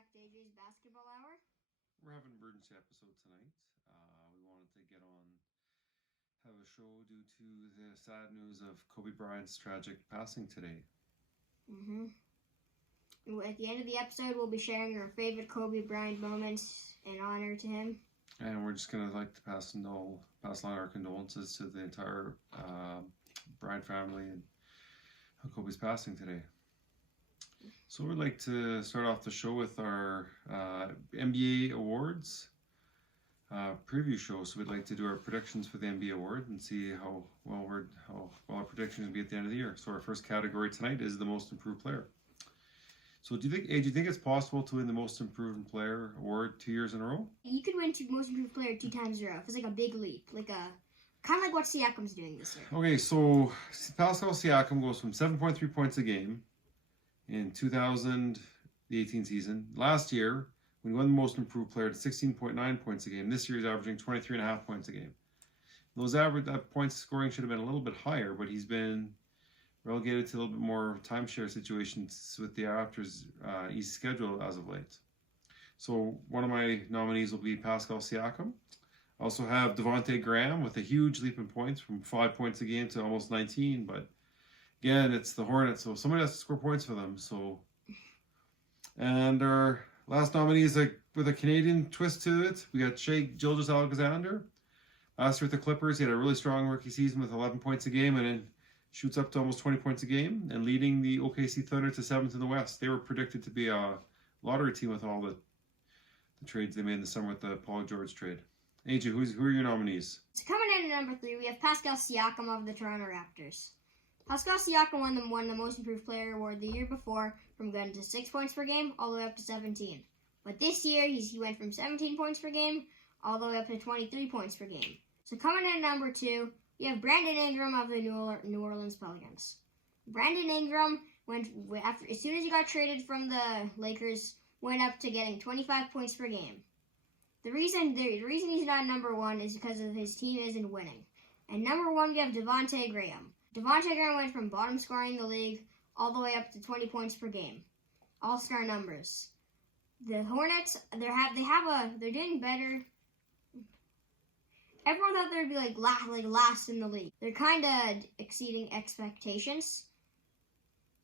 back to AJ's Basketball Hour. We're having an emergency episode tonight. We wanted to get on, have a show due to the sad news of Kobe Bryant's tragic passing today. At the end of the episode, we'll be sharing our favorite Kobe Bryant moments in honor to him. And we're just gonna like to pass along our condolences to the entire Bryant family and Kobe's passing today. So we'd like to start off the show with our NBA awards preview show. So we'd like to do our predictions for the NBA award and see how well our predictions will be at the end of the year. So our first category tonight is the most improved player. So do you think it's possible to win the most improved player award 2 years in a row? You could win most improved player 2 times in a row. It's like a big leap, kind of like what Siakam's doing this year. Okay, so Pascal Siakam goes from 7.3 points a game in 2018 season. Last year, when he won the most improved player, to 16.9 points a game. This year, he's averaging 23.5 points a game. Those points scoring should have been a little bit higher, but he's been relegated to a little bit more timeshare situations with the Raptors' East schedule as of late. So one of my nominees will be Pascal Siakam. I also have Devontae Graham with a huge leap in points from 5 points a game to almost 19. But again, it's the Hornets, so somebody has to score points for them. And our last nominee is with a Canadian twist to it. We got Shai Gilgeous-Alexander. Last year with the Clippers, he had a really strong rookie season with 11 points a game, and then shoots up to almost 20 points a game and leading the OKC Thunder to 7th in the West. They were predicted to be a lottery team with all the trades they made in the summer with the Paul George trade. AJ, who are your nominees? So coming in at number 3, we have Pascal Siakam of the Toronto Raptors. Pascal Siakam won the Most Improved Player award the year before from going to 6 points per game all the way up to 17. But this year, he went from 17 points per game all the way up to 23 points per game. So coming in at number 2, we have Brandon Ingram of the New Orleans Pelicans. Brandon Ingram as soon as he got traded from the Lakers, went up to getting 25 points per game. The reason he's not number 1 is because of his team isn't winning. And number 1, we have Devontae Graham. Devontae Graham went from bottom scoring in the league all the way up to 20 points per game. All-star numbers. The Hornets, they're doing better. Everyone thought they'd be last in the league. They're kind of exceeding expectations.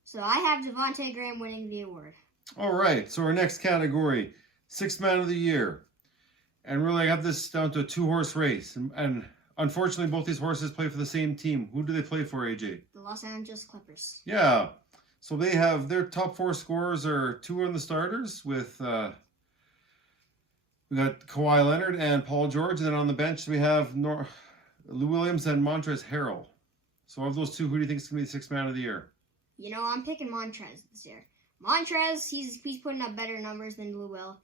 So I have Devontae Graham winning the award. All right. So our next category, Sixth Man of the Year. And really, I have this down to a 2-horse race. And unfortunately, both these horses play for the same team. Who do they play for, AJ? The Los Angeles Clippers. Yeah. So they have their top 4 scorers are 2 on the starters with we got Kawhi Leonard and Paul George. And then on the bench, we have Lou Williams and Montrezl Harrell. So of those 2, who do you think is going to be the 6th Man of the Year? You know, I'm picking Montrezl this year. Montrezl, he's putting up better numbers than Lou Will.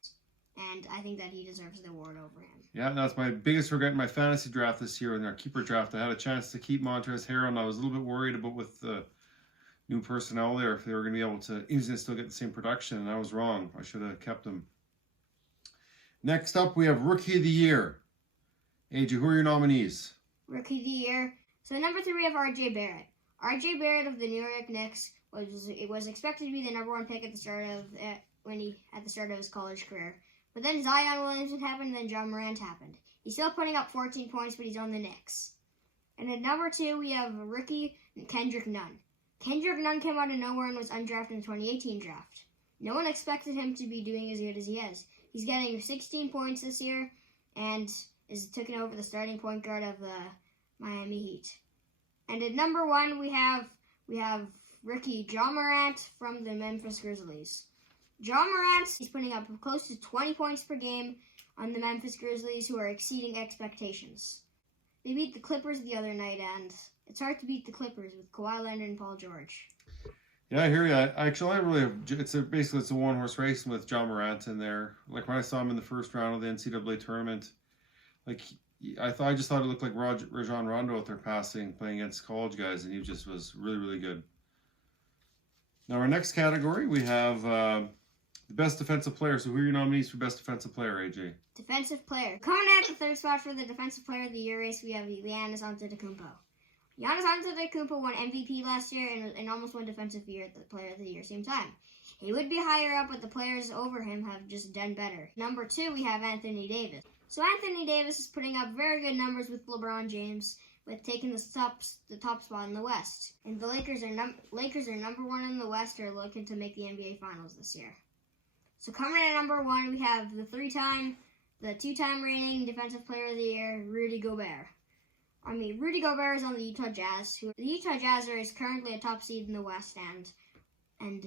And I think that he deserves the award over him. Yeah, that's my biggest regret in my fantasy draft this year. In our keeper draft, I had a chance to keep Montrezl Harrell, and I was a little bit worried about with the new personnel there if they were going to be able to easily still get the same production, and I was wrong. I should have kept him. Next up, we have Rookie of the Year. AJ, who are your nominees? Rookie of the Year. So number 3, we have R.J. Barrett. R.J. Barrett of the New York Knicks was expected to be the number 1 pick at the start of his college career. But then Zion Williamson happened, and then John Morant happened. He's still putting up 14 points, but he's on the Knicks. And at number 2, we have rookie Kendrick Nunn. Kendrick Nunn came out of nowhere and was undrafted in the 2018 draft. No one expected him to be doing as good as he is. He's getting 16 points this year and is taking over the starting point guard of the Miami Heat. And at number 1, we have rookie John Morant from the Memphis Grizzlies. John Morant, he's putting up close to 20 points per game on the Memphis Grizzlies, who are exceeding expectations. They beat the Clippers the other night, and it's hard to beat the Clippers with Kawhi Leonard and Paul George. Yeah, I hear you. It's a 1-horse race with John Morant in there. Like when I saw him in the first round of the NCAA tournament, I just thought it looked like Rajon Rondo out there playing against college guys, and he just was really, really good. Now our next category, we have the best defensive player. So who are your nominees for best defensive player, AJ? Defensive player. Coming at the 3rd spot for the defensive player of the year race, we have Giannis Antetokounmpo. Giannis Antetokounmpo won MVP last year and almost won defensive player of the year same time. He would be higher up, but the players over him have just done better. Number 2, we have Anthony Davis. So Anthony Davis is putting up very good numbers with LeBron James, with taking the top spot in the West. And the Lakers are number 1 in the West, are looking to make the NBA Finals this year. So coming in at number 1, we have the 2-time reigning Defensive Player of the Year, Rudy Gobert. Rudy Gobert is on the Utah Jazz. The Utah Jazz is currently a top seed in the West, and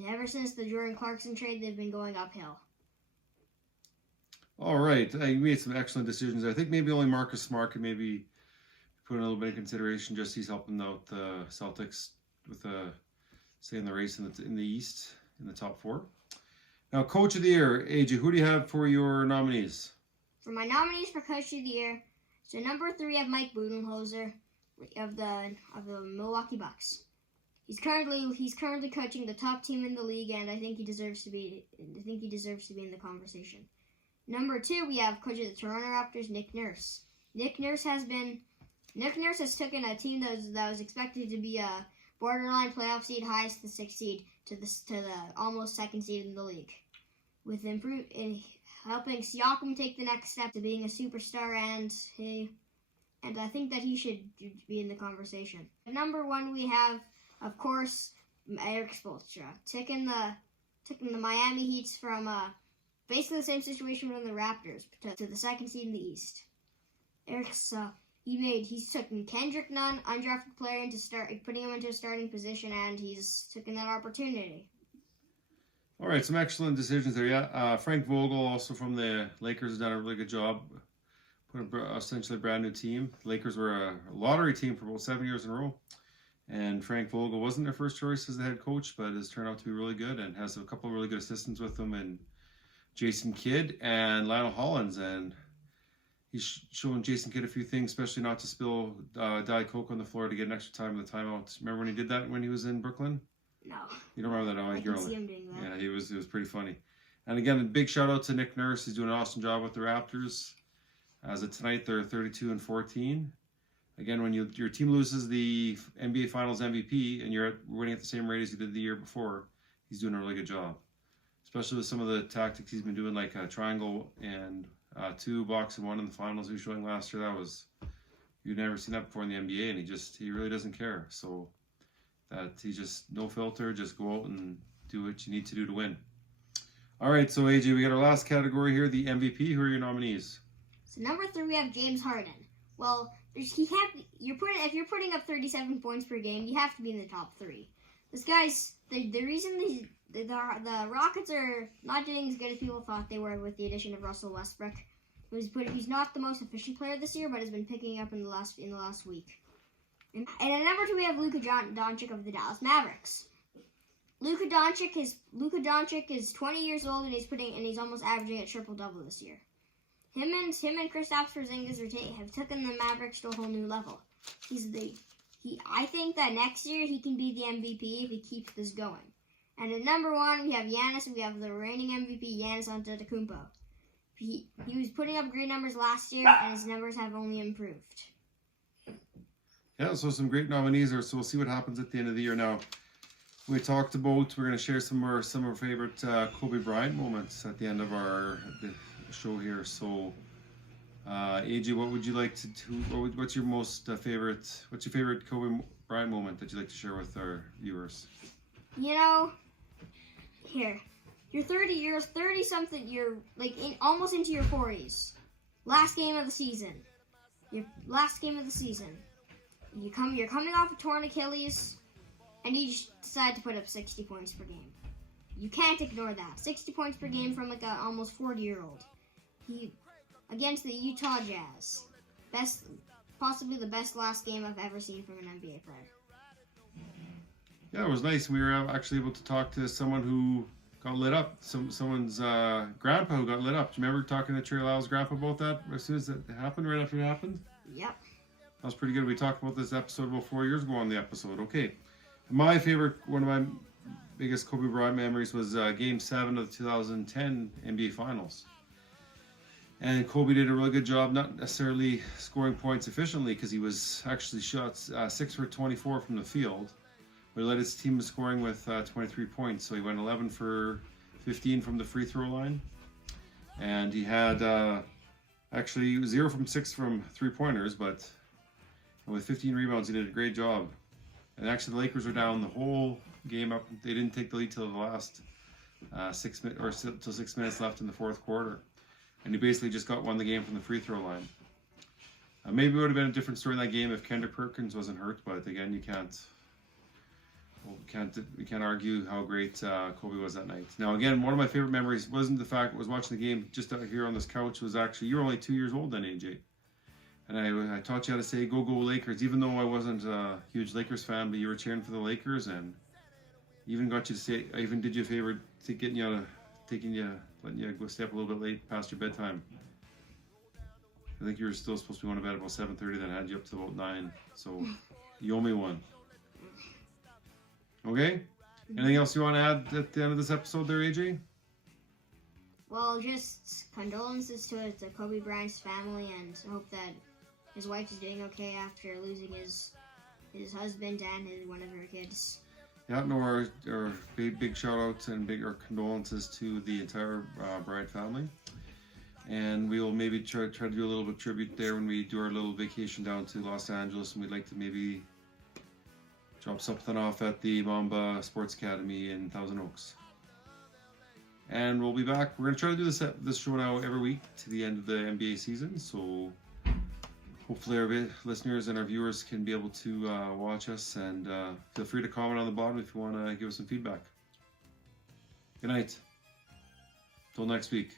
ever since the Jordan Clarkson trade, they've been going uphill. All right, you made some excellent decisions. I think maybe only Marcus Smart could maybe put in a little bit of consideration. Just he's helping out the Celtics with stay in the race in the East in the top 4. Now, Coach of the Year, AJ, who do you have for your nominees? For my nominees for Coach of the Year, so number 3 I have Mike Budenholzer of the Milwaukee Bucks. He's currently coaching the top team in the league, and I think he deserves to be in the conversation. Number 2, we have coach of the Toronto Raptors, Nick Nurse. Nick Nurse has taken a team that was expected to be a borderline playoff seed, highest the 6th seed, to the almost 2nd seed in the league, with helping Siakam take the next step to being a superstar, and I think that he should be in the conversation. At number 1, we have, of course, Eric Spoelstra, taking the Miami Heats from basically the same situation from the Raptors to the 2nd seed in the East. Eric's he's taken Kendrick Nunn, undrafted player, putting him into a starting position, and he's taken that opportunity. All right, some excellent decisions there. Yeah, Frank Vogel, also from the Lakers, has done a really good job. Put essentially a brand new team. The Lakers were a lottery team for about 7 years in a row. And Frank Vogel wasn't their first choice as the head coach, but has turned out to be really good and has a couple of really good assistants with him, and Jason Kidd and Lionel Hollins. And he's showing Jason Kidd a few things, especially not to spill Diet Coke on the floor to get an extra time in the timeout. Remember when he did that when he was in Brooklyn? No. You don't remember that? No, I can see him doing that. Yeah, it was pretty funny. And again, a big shout out to Nick Nurse. He's doing an awesome job with the Raptors. As of tonight, they're 32-14. Again, when your team loses the NBA Finals MVP and you're winning at the same rate as you did the year before, he's doing a really good job. Especially with some of the tactics he's been doing, like a triangle and 2 box and 1 in the finals he was showing last year. You'd never seen that before in the NBA, and he really doesn't care. So that he just, no filter, just go out and do what you need to do to win. All right, so AJ, we got our last category here, the MVP. Who are your nominees? So number 3, we have James Harden. Well, if you're putting up 37 points per game, you have to be in the top 3. This guy's the reason the Rockets are not doing as good as people thought they were with the addition of Russell Westbrook. He's not the most efficient player this year, but has been picking up in the last week. And at number 2, we have Luka Doncic of the Dallas Mavericks. Luka Doncic is 20 years old, and he's almost averaging a triple-double this year. Him and Kristaps Porzingis have taken the Mavericks to a whole new level. I think that next year he can be the MVP if he keeps this going. And at number 1, we have Giannis. We have the reigning MVP, Giannis Antetokounmpo. He was putting up great numbers last year, and his numbers have only improved. Yeah, so some great nominees there. So we'll see what happens at the end of the year. Now, we're going to share some of our favorite Kobe Bryant moments at the end of the show here. So, AJ, what would you like to do? What's your favorite Kobe Bryant moment that you'd like to share with our viewers? Here, you're 30-something, you're almost into your 40s. Last game of the season. You're coming off a torn Achilles, and you just decide to put up 60 points per game. You can't ignore that. 60 points per game from an almost 40-year-old. Against the Utah Jazz. Possibly the best last game I've ever seen from an NBA player. Yeah, it was nice. We were actually able to talk to someone who got lit up. Someone's grandpa who got lit up. Do you remember talking to Trey Lyle's grandpa about that as soon as it happened, right after it happened? Yep. That was pretty good. We talked about this episode about 4 years ago on the episode. Okay. One of my biggest Kobe Bryant memories was Game 7 of the 2010 NBA Finals. And Kobe did a really good job, not necessarily scoring points efficiently because he was actually shot 6 for 24 from the field. but he led his team scoring with 23 points. So he went 11 for 15 from the free throw line, and he had actually 0 from 6 from 3-pointers, but with 15 rebounds, he did a great job. And actually, the Lakers were down the whole game up. They didn't take the lead till the last 6 minutes left in the fourth quarter, and he basically just won the game from the free throw line. Maybe it would have been a different story in that game if Kendrick Perkins wasn't hurt, but again, we can't argue how great Kobe was that night. Now, again, one of my favorite memories wasn't the fact I was watching the game just out here on this couch. Was actually, you were only 2 years old then, AJ, and I taught you how to say "Go Go Lakers," even though I wasn't a huge Lakers fan, but you were cheering for the Lakers, and even got you to say. I even did you a favor, letting you go stay up a little bit late past your bedtime. I think you were still supposed to be going to bed about 7:30, then I had you up to about 9. So you owe me one. Okay? Anything else you want to add at the end of this episode there, AJ? Well, just condolences to Kobe Bryant's family, and hope that his wife is doing okay after losing his husband and one of her kids. Yeah, no, our big shout outs and big condolences to the entire Bryant family. And we will maybe try to do a little bit of tribute there when we do our little vacation down to Los Angeles, and we'd like to maybe drop something off at the Mamba Sports Academy in Thousand Oaks. And we'll be back. We're going to try to do this show now every week to the end of the NBA season, so hopefully our listeners and our viewers can be able to watch us, and feel free to comment on the bottom if you want to give us some feedback. Good night. Till next week.